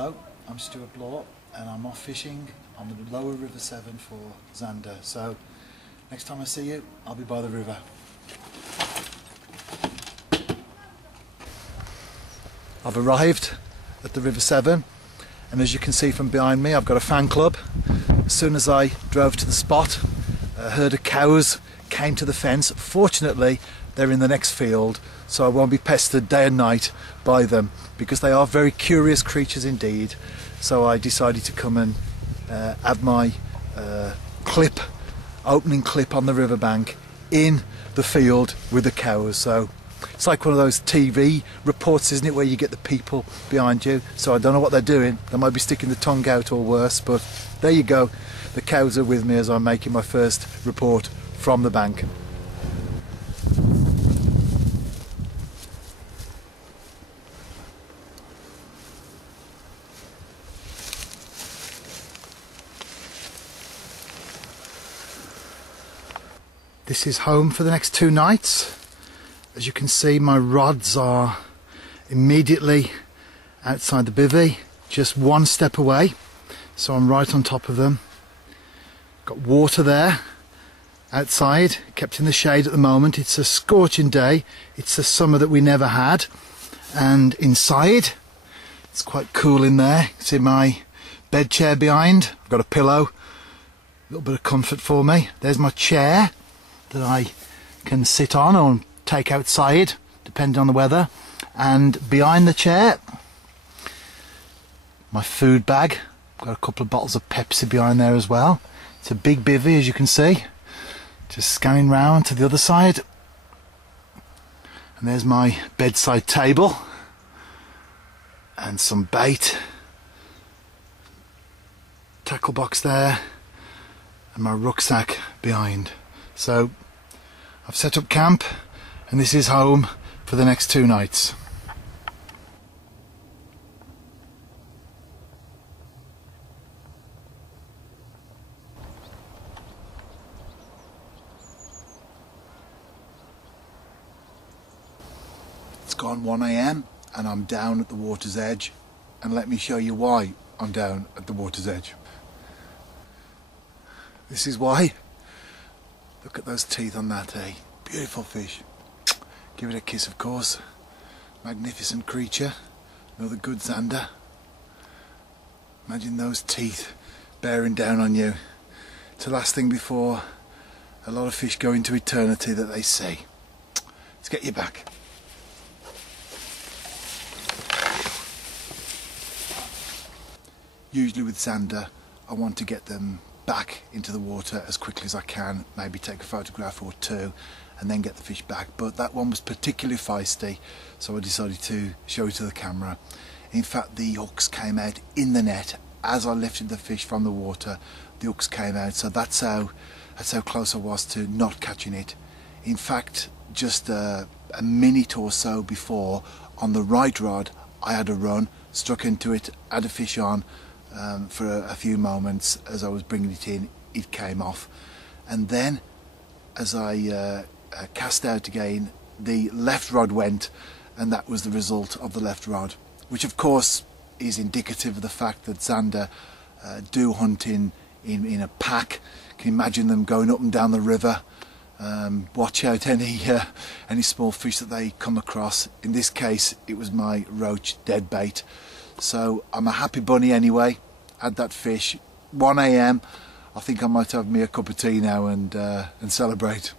Hello, I'm Stewart Bloor and I'm off fishing on the lower River Severn for Zander. So next time I see you, I'll be by the river. I've arrived at the River Severn, and as you can see from behind me, I've got a fan club. As soon as I drove to the spot, a herd of cows came to the fence. Fortunately, they're in the next field, so I won't be pestered day and night by them, because they are very curious creatures indeed. So I decided to come and have my opening clip on the riverbank in the field with the cows. So it's like one of those TV reports, isn't it, where you get the people behind you. So I don't know what they're doing. They might be sticking the tongue out or worse, but there you go. The cows are with me as I'm making my first report from the bank. This is home for the next 2 nights. As you can see, my rods are immediately outside the bivvy, just 1 step away, so I'm right on top of them. Got water there outside, kept in the shade at the moment. It's a scorching day. It's a summer that we never had. And inside, it's quite cool in there. See my bed chair behind. I've got a pillow, a little bit of comfort for me. There's my chair that I can sit on or take outside, depending on the weather. And behind the chair, my food bag. I've got a couple of bottles of Pepsi behind there as well. It's a big bivvy, as you can see. Just scanning round to the other side. And there's my bedside table. And some bait. Tackle box there. And my rucksack behind. So I've set up camp, and this is home for the next 2 nights. It's gone 1 AM and I'm down at the water's edge, and let me show you why I'm down at the water's edge. This is why. Look at those teeth on that, eh? Beautiful fish. Give it a kiss, of course. Magnificent creature. Another good Zander. Imagine those teeth bearing down on you. It's the last thing before a lot of fish go into eternity that they see. Let's get you back. Usually with Zander, I want to get them back into the water as quickly as I can, maybe take a photograph or 2 and then get the fish back, but that one was particularly feisty, so I decided to show it to the camera. In fact, the hooks came out in the net as I lifted the fish from the water. The hooks came out, so that's how close I was to not catching it. In fact, just a minute or so before, on the right rod I had a run, struck into it, had a fish on. For a few moments. As I was bringing it in, it came off, and then as I cast out again, the left rod went, and that was the result of the left rod, which of course is indicative of the fact that Zander do hunt in a pack. Can you imagine them going up and down the river? Watch out any small fish that they come across. In this case, it was my roach dead bait. So I'm a happy bunny anyway. Had that fish. 1 AM. I think I might have me a cup of tea now and celebrate.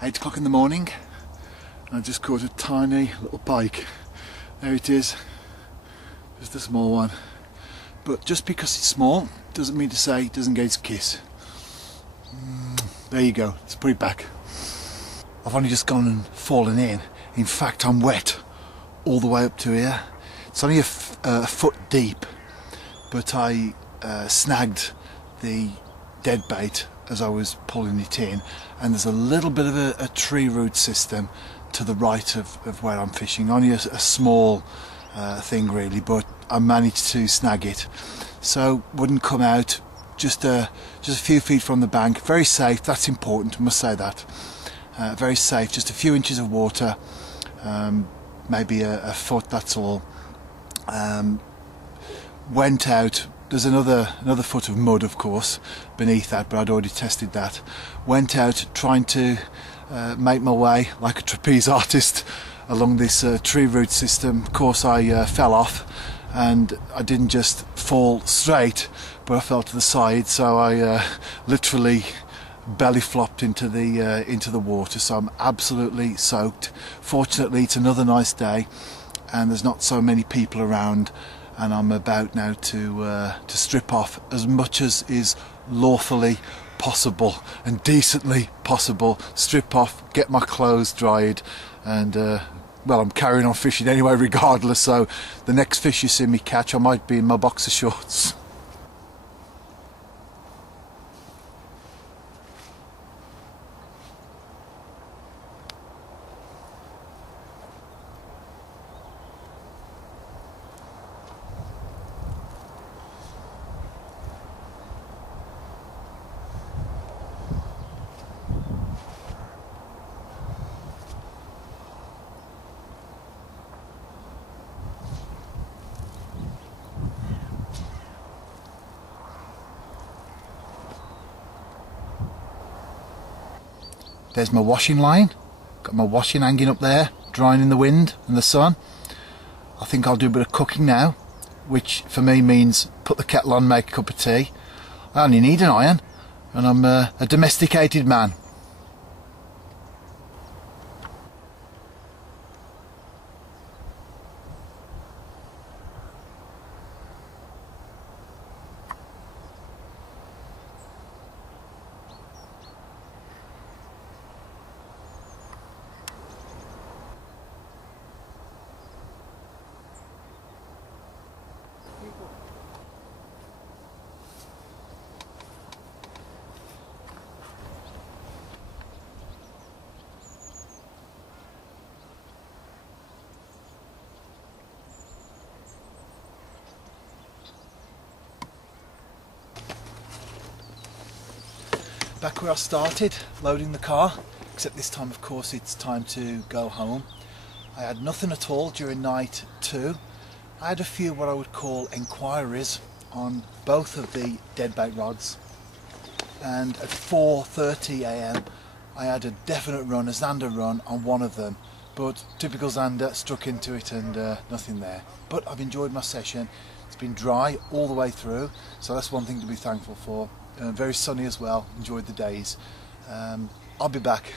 Eight o'clock in the morning. I just caught a tiny little pike. There it is. Just a small one. But just because it's small doesn't mean to say it doesn't get its kiss. There you go, let's put it back. I've only just gone and fallen in. In fact, I'm wet all the way up to here. It's only a foot deep, but I snagged the dead bait as I was pulling it in, and there's a little bit of a tree root system to the right of where I'm fishing. Only a small thing really, but I managed to snag it. So wouldn't come out just a few feet from the bank. Very safe, that's important, I must say that. Very safe, just a few inches of water, maybe a foot, that's all. Went out, there's another foot of mud of course beneath that, but I'd already tested that. Went out trying to make my way like a trapeze artist along this tree root system. Of course I fell off, and I didn't just fall straight, but I fell to the side, so I literally belly flopped into the water, so I'm absolutely soaked. Fortunately it's another nice day and there's not so many people around, and I'm about now to strip off as much as is lawfully possible and decently possible. Strip off, get my clothes dried, and well, I'm carrying on fishing anyway regardless, so the next fish you see me catch I might be in my boxer shorts. There's my washing line, got my washing hanging up there, drying in the wind and the sun. I think I'll do a bit of cooking now, which for me means put the kettle on, make a cup of tea. I only need an iron, and I'm a domesticated man. Back where I started, loading the car, except this time of course it's time to go home. I had nothing at all during night 2. I had a few what I would call enquiries on both of the deadbait rods, and at 4:30 AM I had a definite run, a Zander run on one of them, but typical Zander, struck into it and nothing there. But I've enjoyed my session. It's been dry all the way through, so that's one thing to be thankful for. Very sunny as well, enjoyed the days. I'll be back.